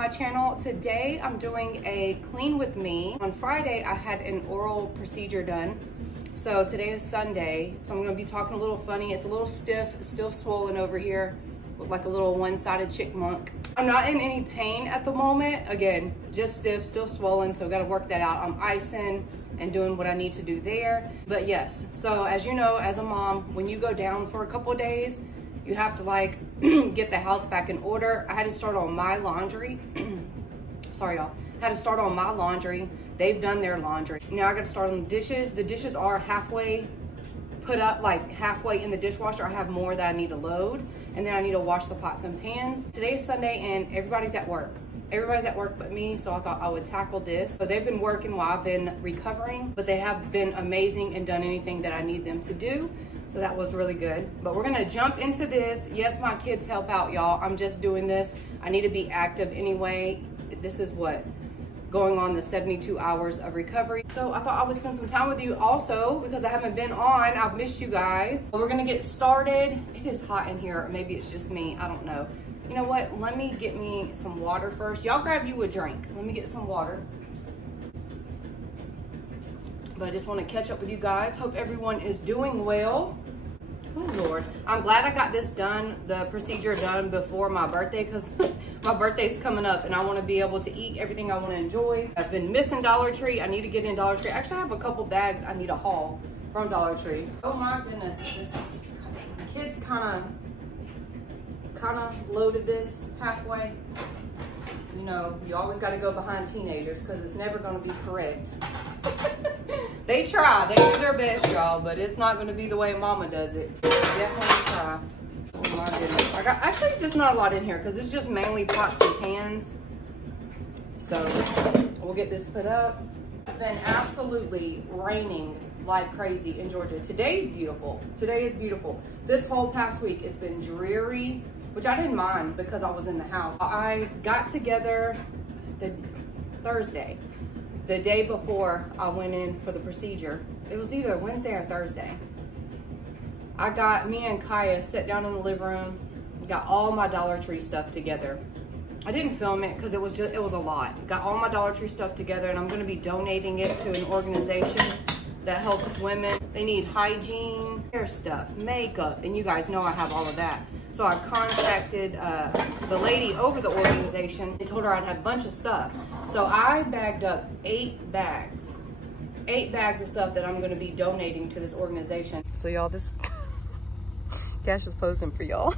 my channel. Today I'm doing a clean with me. On Friday I had an oral procedure done. So today is Sunday. So I'm gonna be talking a little funny. It's a little stiff, still swollen over here. Look like a little one-sided chickmunk. I'm not in any pain at the moment. Again, just stiff, still swollen, so gotta work that out. I'm icing and doing what I need to do there. But yes, so as you know, as a mom, when you go down for a couple of days, you have to like get the house back in order. I had to start on my laundry. Sorry y'all, had to start on my laundry. They've done their laundry. Now I gotta start on the dishes. The dishes are halfway put up, like halfway in the dishwasher. I have more that I need to load, and then I need to wash the pots and pans. Today is Sunday and everybody's at work. Everybody's at work but me, so I thought I would tackle this. So they've been working while I've been recovering, but they have been amazing and done anything that I need them to do. So that was really good. But we're gonna jump into this. Yes, my kids help out, y'all. I'm just doing this. I need to be active anyway. This is what? Going on the 72 hours of recovery. So I thought I would spend some time with you also because I haven't been on. I've missed you guys. But we're gonna get started. It is hot in here, or maybe it's just me, I don't know. You know what, let me get me some water first. Y'all grab you a drink. Let me get some water. But I just wanna catch up with you guys. Hope everyone is doing well. Oh Lord, I'm glad I got this done, the procedure done before my birthday, because my birthday's coming up and I want to be able to eat everything I want to enjoy. I've been missing Dollar Tree. I need to get in Dollar Tree. Actually, I have a couple bags I need to haul from Dollar Tree. Oh my goodness, this is, kids kind of loaded this halfway. You know, you always got to go behind teenagers because it's never going to be correct. They try, they do their best, y'all, but it's not going to be the way mama does it. Definitely try. Oh my goodness. I got, actually, there's not a lot in here because it's just mainly pots and pans. So we'll get this put up. It's been absolutely raining like crazy in Georgia. Today's beautiful. Today is beautiful. This whole past week, it's been dreary, which I didn't mind because I was in the house. I got together the Thursday, the day before I went in for the procedure. It was either Wednesday or Thursday. Me and Kaya sat down in the living room, got all my Dollar Tree stuff together. I didn't film it because it was a lot. Got all my Dollar Tree stuff together, and I'm gonna be donating it to an organization that helps women. They need hygiene, hair stuff, makeup, and you guys know I have all of that. So I contacted the lady over the organization and told her I'd had a bunch of stuff. So I bagged up 8 bags. 8 bags of stuff that I'm gonna be donating to this organization. So y'all, this, Cash is posing for y'all.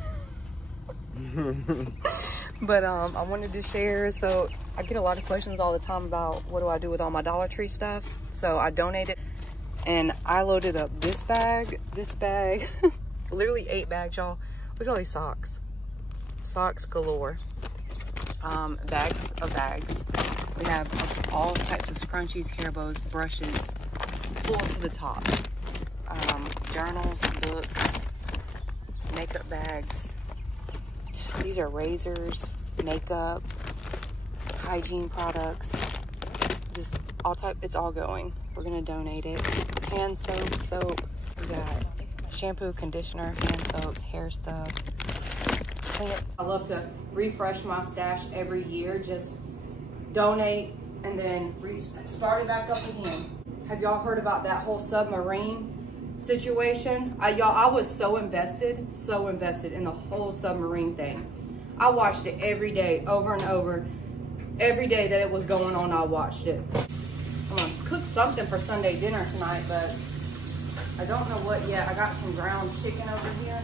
But I wanted to share, so I get a lot of questions all the time about what do I do with all my Dollar Tree stuff. So I donated, and I loaded up this bag, literally 8 bags, y'all. Look at all these socks. Socks galore. Bags of bags. We have all types of scrunchies, hair bows, brushes, full to the top. Journals, books, makeup bags. These are razors, makeup, hygiene products. Just all type, it's all going. We're gonna donate it. Hand soap. We got shampoo, conditioner, hand soaps, hair stuff. I love to refresh my stash every year, just donate and then start it back up again. Have y'all heard about that whole submarine situation? I was so invested in the whole submarine thing. I watched it every day, over and over. Every day that it was going on, I watched it. I'm gonna cook something for Sunday dinner tonight, but I don't know what yet. I got some ground chicken over here,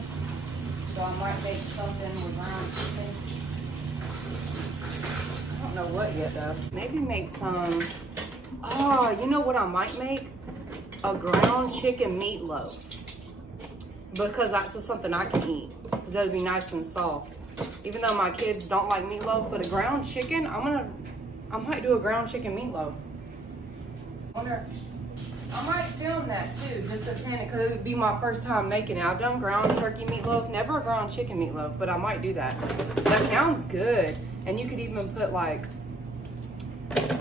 so I might make something with ground chicken. I don't know what yet though. Maybe make some, oh, you know what I might make? A ground chicken meatloaf. Because that's something I can eat. Because that'd be nice and soft. Even though my kids don't like meatloaf, but a ground chicken, I might do a ground chicken meatloaf. I might film that too, just depending, because it would be my first time making it. I've done ground turkey meatloaf, never a ground chicken meatloaf, but I might do that. That sounds good. And you could even put like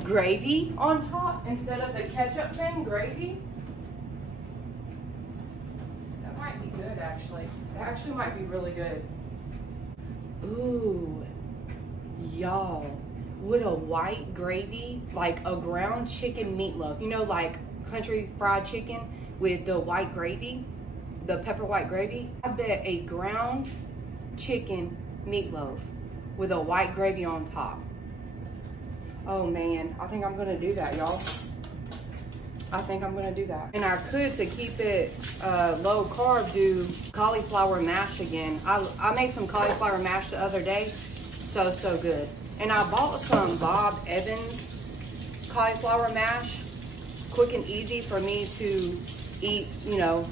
gravy on top instead of the ketchup thing, gravy. That might be good actually. That actually might be really good. Ooh, y'all, with a white gravy, like a ground chicken meatloaf. You know, like country fried chicken with the white gravy, the pepper white gravy. I bet a ground chicken meatloaf with a white gravy on top. Oh man, I think I'm gonna do that, y'all. I think I'm gonna do that. And I could, to keep it low carb, do cauliflower mash again. I made some cauliflower mash the other day. So good. And I bought some Bob Evans cauliflower mash. Quick and easy for me to eat, you know,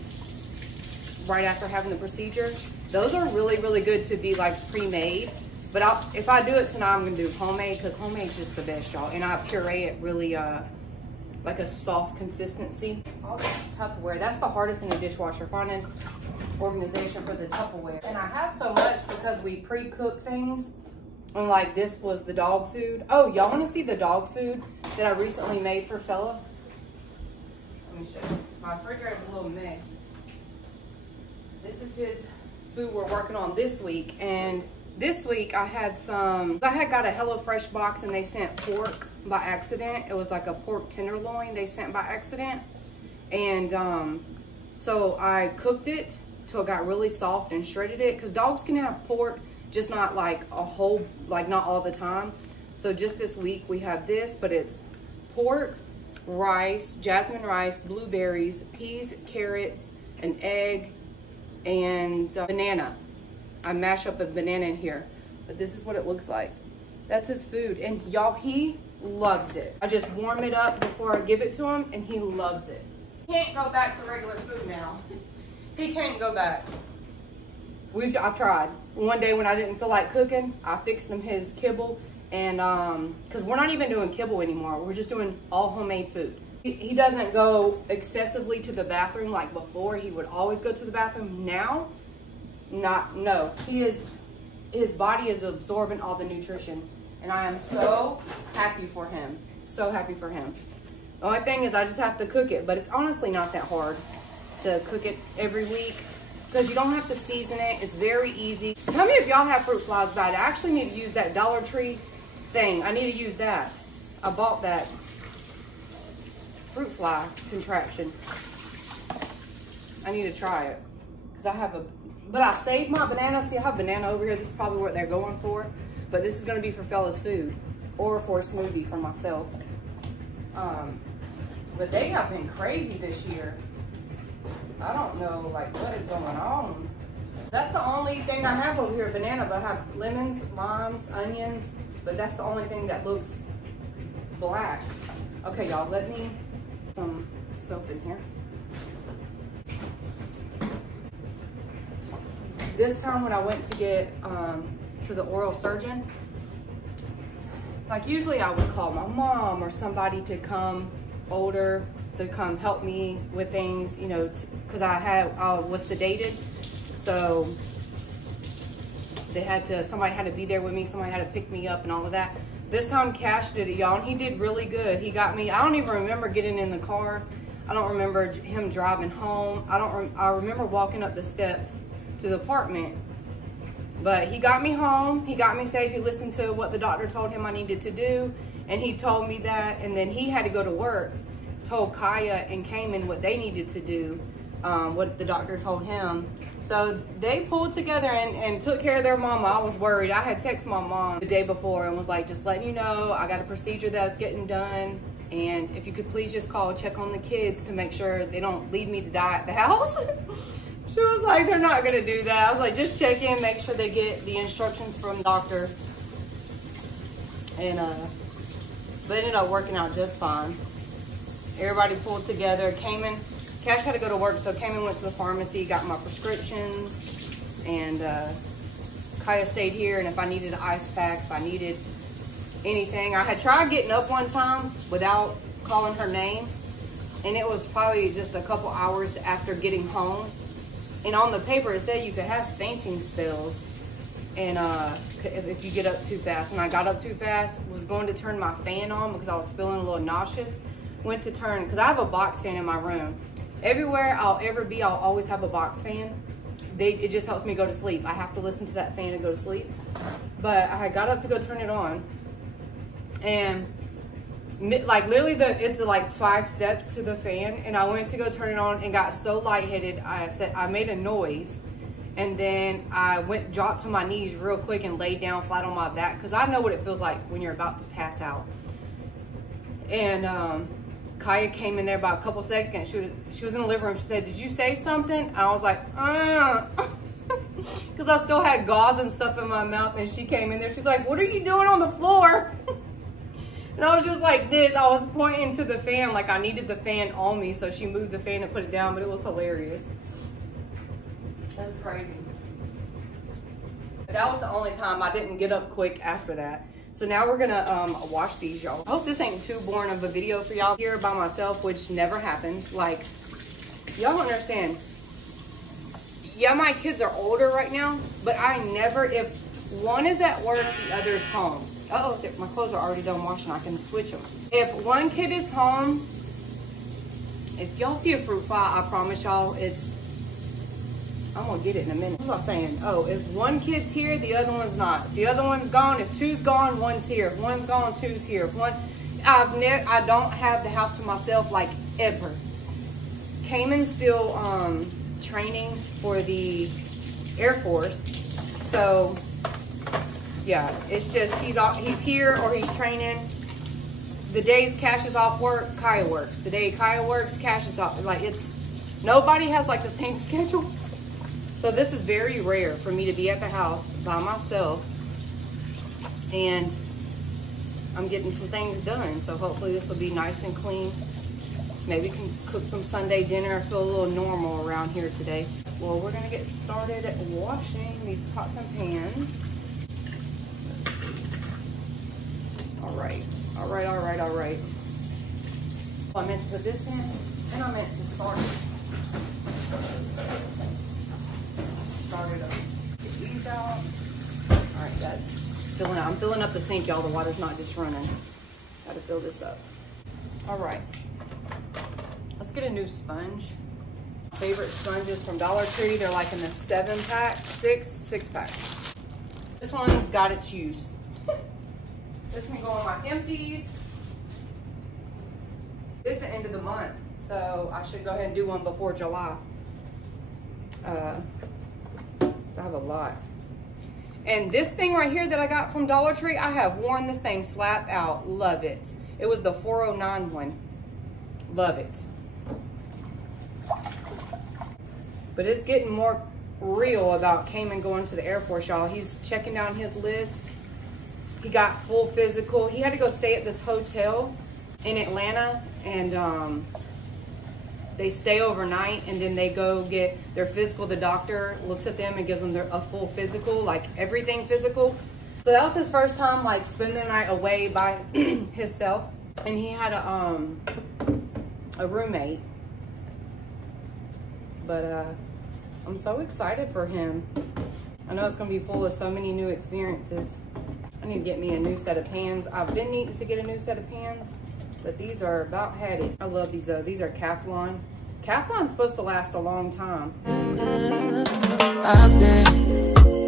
right after having the procedure. Those are really, really good to be like pre-made. But if I do it tonight, I'm gonna do homemade, because homemade's just the best, y'all. And I puree it really like a soft consistency. All this Tupperware, that's the hardest in the dishwasher, finding organization for the Tupperware. And I have so much because we pre-cook things. And like this was the dog food. Oh, y'all wanna see the dog food that I recently made for Fella? Let me show you. My refrigerator's a little mess. This is his food we're working on this week. And this week I had got a HelloFresh box and they sent pork by accident. It was like a pork tenderloin they sent by accident. And so I cooked it till it got really soft and shredded it, because dogs can have pork, just not like a whole, like not all the time. So just this week we have this, but it's pork, rice, jasmine rice, blueberries, peas, carrots, an egg, and banana. I mash up a banana in here, but this is what it looks like. That's his food, and y'all, he loves it. I just warm it up before I give it to him, and he loves it. He can't go back to regular food now. He can't go back. I've tried. One day when I didn't feel like cooking, I fixed him his kibble, and because we're not even doing kibble anymore, we're just doing all homemade food. He doesn't go excessively to the bathroom like before. He would always go to the bathroom. Now, no. His body is absorbing all the nutrition, and I am so happy for him. So happy for him. The only thing is I just have to cook it, but it's honestly not that hard to cook it every week, because you don't have to season it. It's very easy. Tell me if y'all have fruit flies bad. I actually need to use that Dollar Tree thing. I need to use that. I bought that fruit fly contraption. I need to try it, because I have but I saved my banana. See, I have banana over here. This is probably what they're going for, but this is going to be for Fella's food or for a smoothie for myself. But they have been crazy this year. I don't know like what is going on. That's the only thing I have over here, banana, but I have lemons, limes, onions, but that's the only thing that looks black. Okay, y'all, let me put some soap in here. This time when I went to get to the oral surgeon, like usually I would call my mom or somebody to come older to come help me with things, you know, because I was sedated, so somebody had to be there with me, somebody had to pick me up and all of that. This time Cash did it, y'all, and he did really good. He got me, I don't even remember getting in the car. I don't remember him driving home. I remember walking up the steps to the apartment, but he got me home. He got me safe. He listened to what the doctor told him I needed to do, and he told me that, and then he had to go to work, told Kaya and Cayman what they needed to do, what the doctor told him. So they pulled together and took care of their mama. I was worried. I had texted my mom the day before and was like, just letting you know, I got a procedure that's getting done, and if you could please just call, check on the kids to make sure they don't leave me to die at the house. She was like, they're not gonna do that. I was like, just check in, make sure they get the instructions from the doctor. And but it ended up working out just fine. Everybody pulled together. Cash had to go to work, so Cayman went to the pharmacy, got my prescriptions, and Kaya stayed here. And if I needed an ice pack, if I needed anything, I had tried getting up one time without calling her name, and it was probably just a couple hours after getting home. And on the paper, it said you could have fainting spells, and if you get up too fast. And I got up too fast, was going to turn my fan on because I was feeling a little nauseous. Went to turn, because I have a box fan in my room. Everywhere I'll ever be, I'll always have a box fan. It just helps me go to sleep. I have to listen to that fan to go to sleep. But I got up to go turn it on, And like literally it's like 5 steps to the fan, and I went to go turn it on and got so lightheaded. I made a noise, and then I dropped to my knees real quick and laid down flat on my back, because I know what it feels like when you're about to pass out. And Kaya came in there about a couple seconds. She was in the living room. She said, "Did you say something?" And I was like, because I still had gauze and stuff in my mouth. And she came in there. She's like, "What are you doing on the floor?" And I was just like this. I was pointing to the fan like I needed the fan on me. So she moved the fan and put it down, but it was hilarious. That's crazy. That was the only time I didn't get up quick after that. So now we're gonna wash these, y'all. I hope this ain't too boring of a video for y'all here by myself, which never happens. Like, y'all don't understand. Yeah, my kids are older right now, but I never, if one is at work, the other's home. Uh-oh, my clothes are already done washing. I can switch them. If one kid is home, if y'all see a fruit fly, I promise y'all I'm gonna get it in a minute. What was I saying? Oh, if one kid's here, the other one's not. If the other one's gone, if 2's gone, 1's here. If 1's gone, 2's here. If I don't have the house to myself, like, ever. Cayman's still training for the Air Force. So, yeah, it's just he's here or he's training. The days Cash is off work, Kaya works. The day Kaya works, Cash is off. Like, nobody has like the same schedule. So this is very rare for me to be at the house by myself, and I'm getting some things done. So hopefully this will be nice and clean. Maybe we can cook some Sunday dinner. I feel a little normal around here today. Well, we're gonna get started at washing these pots and pans. Let's see. All right. Well, I meant to put this in, and I meant to start it. Start it up. Get these out. All right, that's filling out. I'm filling up the sink, y'all. The water's not just running. Gotta fill this up. All right. Let's get a new sponge. Favorite sponges from Dollar Tree. They're like in the 7-pack, 6-pack. This one's got its use. This can go on my empties. It's the end of the month, so I should go ahead and do one before July. So I have a lot. And this thing right here that I got from Dollar Tree, I have worn this thing slap out. Love it. It was the 409 one. Love it. But it's getting more real about Cayman going to the Air Force, y'all. He's checking down his list. He got full physical. He had to go stay at this hotel in Atlanta, and they stay overnight, and then they go get their physical. The doctor looks at them and gives them a full physical, like everything physical. So that was his first time like spending the night away by himself, and he had a roommate. But I'm so excited for him. I know it's gonna be full of so many new experiences. I need to get me a new set of pans. I've been needing to get a new set of pans, but these are about had it. I love these though. These are Calphalon. Calphalon's supposed to last a long time. I've been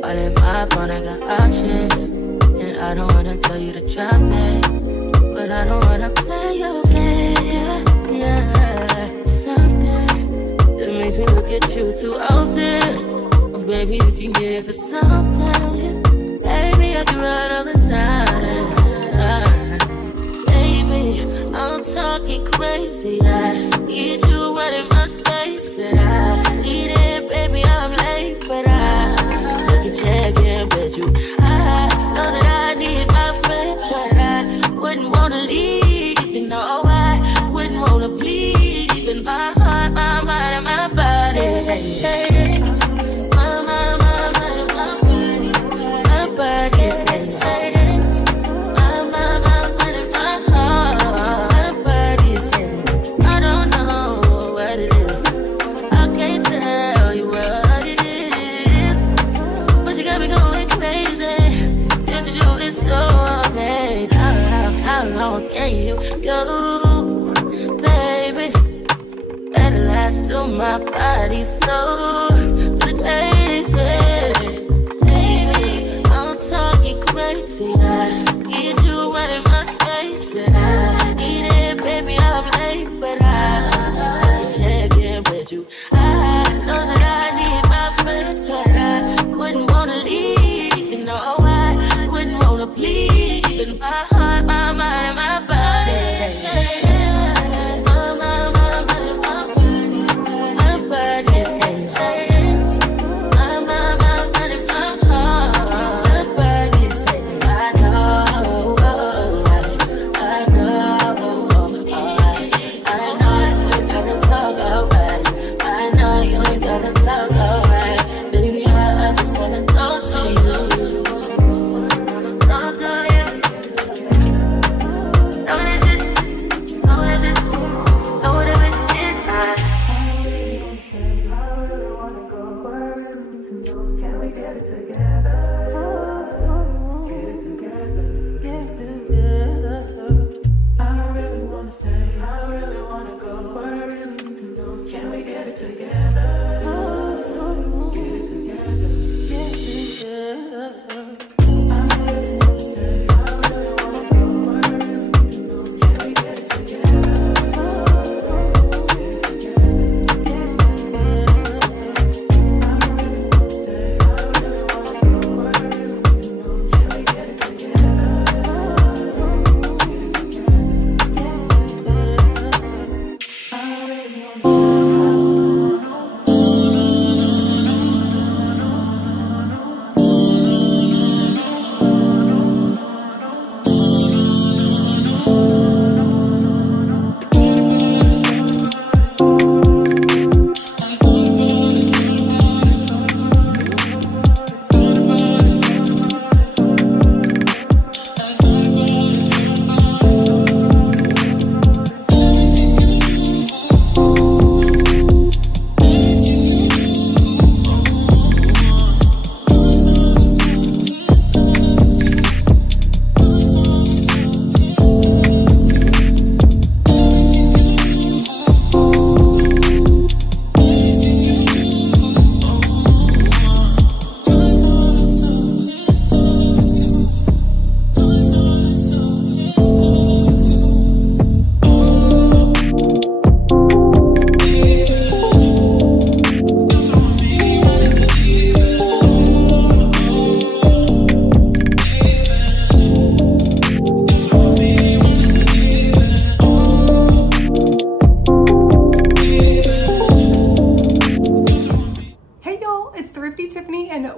all in my phone, I got options, and I don't wanna tell you to drop it, but I don't wanna play your game. Yeah, something that makes me look at you too often. Oh, baby, you can give it something. Baby, I can run all the time. Baby, I'm talking crazy. I need you right in my space, but I need it, baby. I'm late, but I still can check in with you. I know that I need my friends, but I wouldn't wanna leave. You know, I wouldn't wanna bleed. Even my heart, my mind, and my body. My mind, my mind, my body. My body says my mind, and my heart. My body says I don't know what it is. I can't tell you what it is, but you got me going crazy. Just you is so amazing. How long can you go, baby? Better last till my body's so crazy. Baby, I'm talking crazy. I need you right in my space.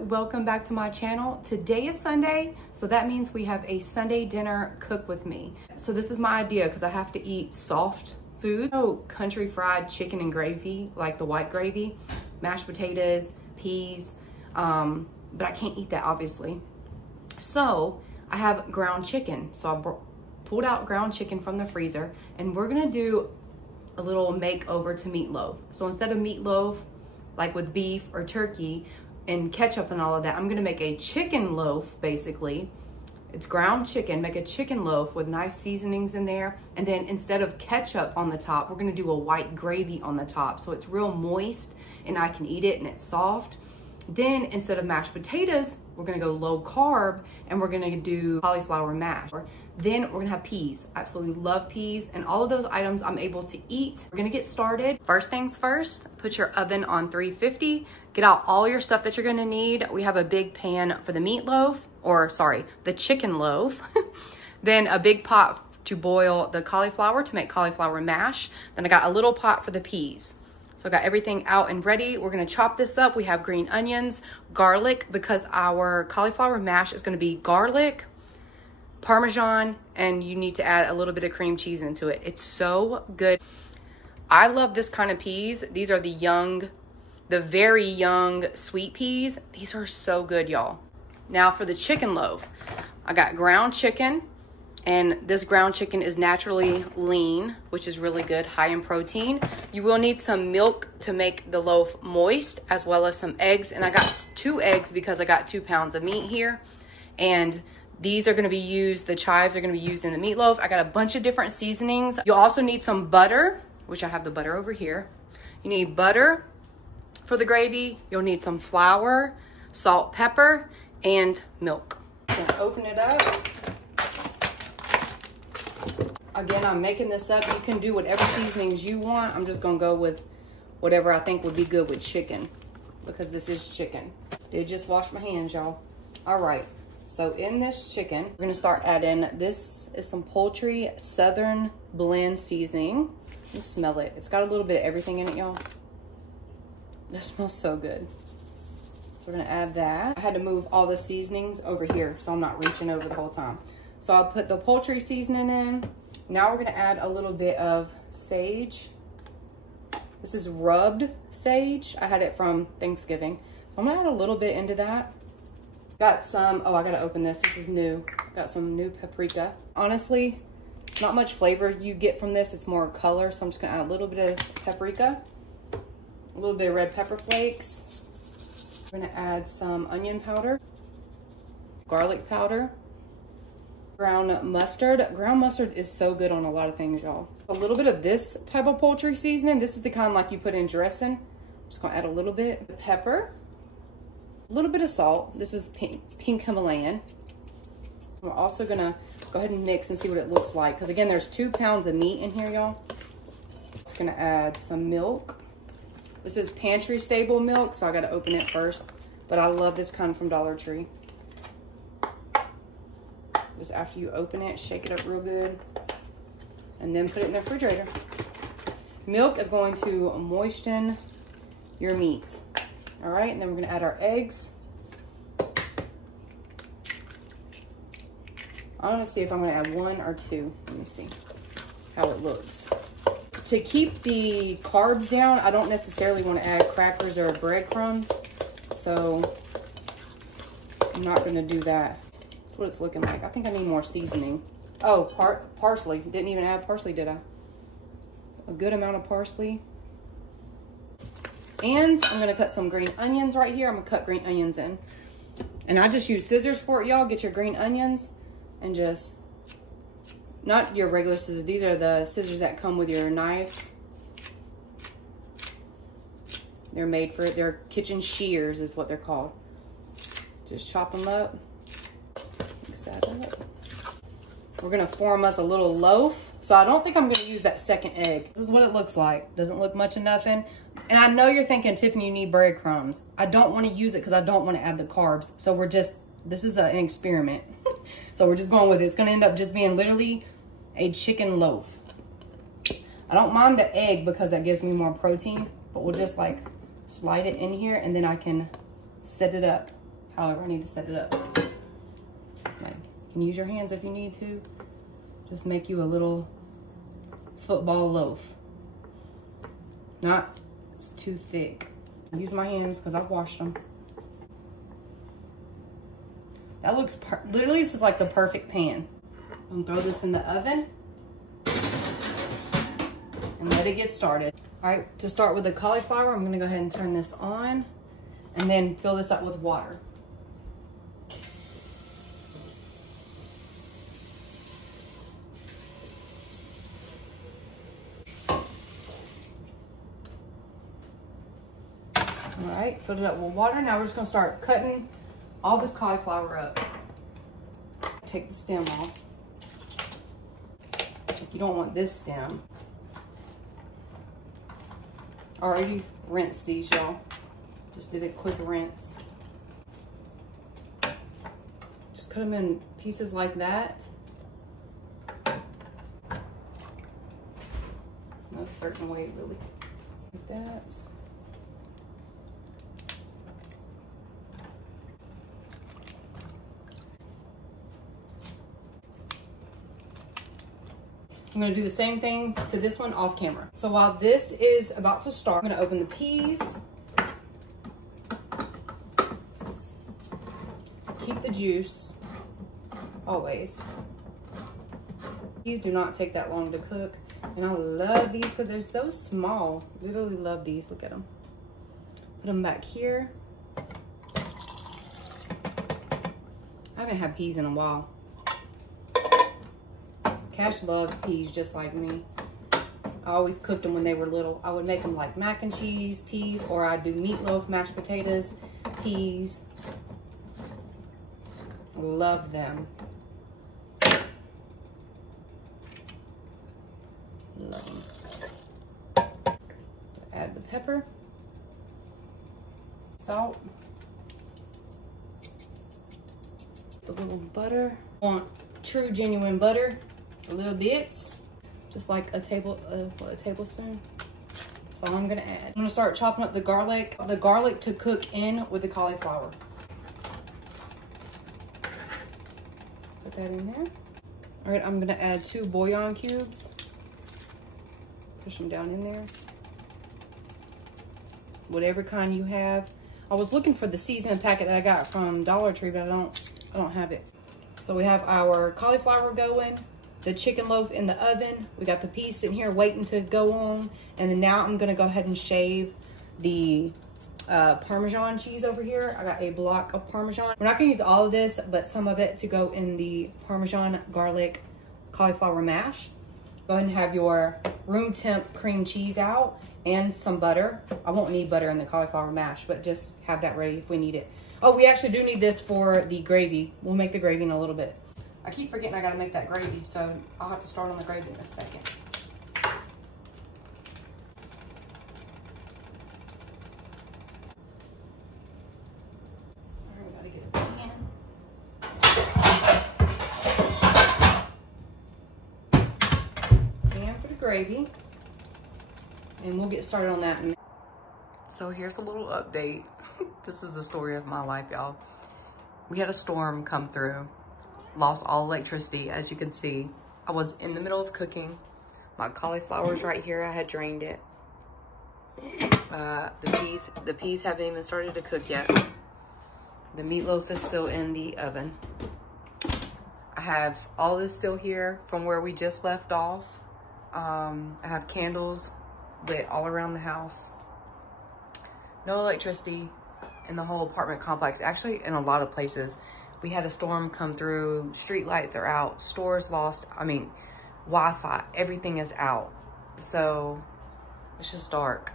Welcome back to my channel. Today is Sunday, so that means we have a Sunday dinner cook with me. So this is my idea because I have to eat soft food. Oh, country fried chicken and gravy, like the white gravy, mashed potatoes, peas, but I can't eat that obviously. So I have ground chicken. So I pulled out ground chicken from the freezer and we're gonna do a little makeover to meatloaf. So instead of meatloaf, like with beef or turkey, and ketchup and all of that, I'm gonna make a chicken loaf, basically. It's ground chicken, make a chicken loaf with nice seasonings in there. And then instead of ketchup on the top, we're gonna do a white gravy on the top. So it's real moist and I can eat it and it's soft. Then instead of mashed potatoes, we're gonna go low carb and we're gonna do cauliflower mash. Then we're gonna have peas. I absolutely love peas, and all of those items I'm able to eat. We're gonna get started. First things first, put your oven on 350. Get out all your stuff that you're gonna need. We have a big pan for the meatloaf, or sorry, the chicken loaf. Then a big pot to boil the cauliflower to make cauliflower mash. Then I got a little pot for the peas. So I got everything out and ready. We're gonna chop this up. We have green onions, garlic, because our cauliflower mash is gonna be garlic, Parmesan, and you need to add a little bit of cream cheese into it. It's so good. I love this kind of peas. These are the very young sweet peas. These are so good, y'all. Now for the chicken loaf, I got ground chicken, and this ground chicken is naturally lean, which is really good, high in protein. You will need some milk to make the loaf moist, as well as some eggs. And I got 2 eggs because I got 2 pounds of meat here. And these are gonna be used, the chives are gonna be used in the meatloaf. I got a bunch of different seasonings. You'll also need some butter, which I have the butter over here. You need butter for the gravy. You'll need some flour, salt, pepper, and milk. I'm gonna open it up. Again, I'm making this up. You can do whatever seasonings you want. I'm just gonna go with whatever I think would be good with chicken, because this is chicken. Did just wash my hands, y'all. All right. So in this chicken, we're gonna start adding, this is some poultry Southern blend seasoning. You smell it. It's got a little bit of everything in it, y'all. That smells so good. So we're gonna add that. I had to move all the seasonings over here so I'm not reaching over the whole time. So I'll put the poultry seasoning in. Now we're gonna add a little bit of sage. This is rubbed sage. I had it from Thanksgiving. So I'm gonna add a little bit into that. Got some, oh, I gotta open this. This is new. Got some new paprika. Honestly, it's not much flavor you get from this. It's more color. So I'm just gonna add a little bit of paprika, a little bit of red pepper flakes. We're gonna add some onion powder, garlic powder, ground mustard. Ground mustard is so good on a lot of things, y'all. A little bit of this type of poultry seasoning. This is the kind like you put in dressing. I'm just gonna add a little bit of pepper, a little bit of salt. This is pink Himalayan. We're also gonna go ahead and mix and see what it looks like. Because again, there's 2 pounds of meat in here, y'all. Just gonna add some milk. This is pantry stable milk, so I gotta open it first. But I love this kind from Dollar Tree. Just after you open it, shake it up real good. And then put it in the refrigerator. Milk is going to moisten your meat. All right, and then we're gonna add our eggs. I want to see if I'm gonna add 1 or 2. Let me see how it looks. To keep the carbs down, I don't necessarily want to add crackers or breadcrumbs. So I'm not gonna do that. That's what it's looking like. I think I need more seasoning. Oh, parsley. Didn't even add parsley, did I? A good amount of parsley. And I'm gonna cut some green onions right here. I'm gonna cut green onions in. And I just use scissors for it, y'all. Get your green onions and just, not your regular scissors. These are the scissors that come with your knives. They're made for it. They're kitchen shears is what they're called. Just chop them up. Mix that up. We're gonna form us a little loaf. So I don't think I'm gonna use that second egg. This is what it looks like. Doesn't look much of nothing. And I know you're thinking, Tiffany, you need breadcrumbs. I don't wanna use it because I don't wanna add the carbs. So we're just, this is an experiment. So we're just going with it. It's gonna end up just being literally a chicken loaf. I don't mind the egg because that gives me more protein, but we'll just like slide it in here and then I can set it up however I need to set it up. Okay. You can use your hands if you need to. Just make you a little football loaf. Not too thick. Use my hands because I've washed them. That looks, literally this is like the perfect pan. I'm gonna throw this in the oven and let it get started. All right, to start with the cauliflower, I'm gonna go ahead and turn this on and then fill this up with water. All right, filled it up with water. Now we're just gonna start cutting all this cauliflower up. Take the stem off. You don't want this stem. I already rinsed these, y'all. Just did a quick rinse. Just cut them in pieces like that. No certain way, really. Like that. I'm gonna do the same thing to this one off camera. So while this is about to start, I'm gonna open the peas. Keep the juice, always. These do not take that long to cook. And I love these because they're so small. Literally love these, look at them. Put them back here. I haven't had peas in a while. Cash loves peas just like me. I always cooked them when they were little. I would make them like mac and cheese, peas, or I'd do meatloaf, mashed potatoes, peas. Love them. Love them. Add the pepper, salt, a little butter. Want true genuine butter. A little bit, just like a tablespoon. So I'm gonna add. I'm gonna start chopping up the garlic to cook in with the cauliflower. Put that in there. All right, I'm gonna add 2 bouillon cubes. Push them down in there. Whatever kind you have. I was looking for the seasoning packet that I got from Dollar Tree, but I don't have it. So we have our cauliflower going. The chicken loaf in the oven. We got the peas sitting here waiting to go on. And then now I'm gonna go ahead and shave the Parmesan cheese over here. I got a block of Parmesan. We're not gonna use all of this, but some of it to go in the Parmesan garlic cauliflower mash. Go ahead and have your room temp cream cheese out and some butter. I won't need butter in the cauliflower mash, but just have that ready if we need it. Oh, we actually do need this for the gravy. We'll make the gravy in a little bit. I keep forgetting I gotta make that gravy, so I'll have to start on the gravy in a second. All right, gotta get a pan for the gravy, and we'll get started on that in a minute. So here's a little update. This is the story of my life, y'all. We had a storm come through, lost all electricity, as you can see. I was in the middle of cooking. My cauliflower's right here, I had drained it. The peas haven't even started to cook yet. The meatloaf is still in the oven. I have all this still here from where we just left off. I have candles lit all around the house. No electricity in the whole apartment complex. Actually, in a lot of places. We had a storm come through, street lights are out, stores lost, I mean, Wi-Fi, everything is out. So, it's just dark.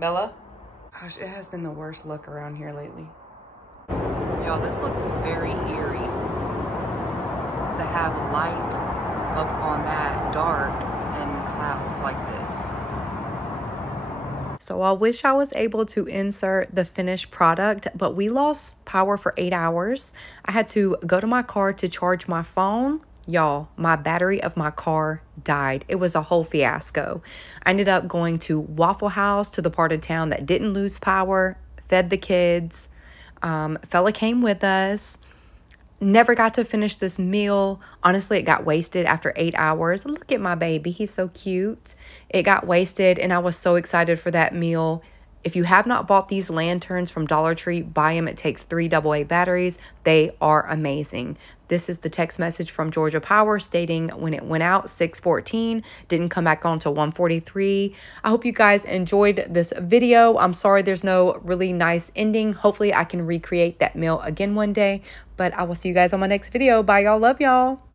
Bella? Gosh, it has been the worst look around here lately. Y'all, this looks very eerie. To have light up on that dark and clouds like this. So I wish I was able to insert the finished product, but we lost power for 8 hours. I had to go to my car to charge my phone. Y'all, my battery of my car died. It was a whole fiasco. I ended up going to Waffle House, to the part of town that didn't lose power, fed the kids. Fella came with us. Never got to finish this meal. Honestly, it got wasted after 8 hours. Look at my baby. He's so cute. It got wasted, and I was so excited for that meal. If you have not bought these lanterns from Dollar Tree, buy them. It takes 3 AA batteries. They are amazing. This is the text message from Georgia Power stating when it went out, 6:14, didn't come back on until 1:43. I hope you guys enjoyed this video. I'm sorry there's no really nice ending. Hopefully I can recreate that meal again one day, but I will see you guys on my next video. Bye, y'all. Love y'all.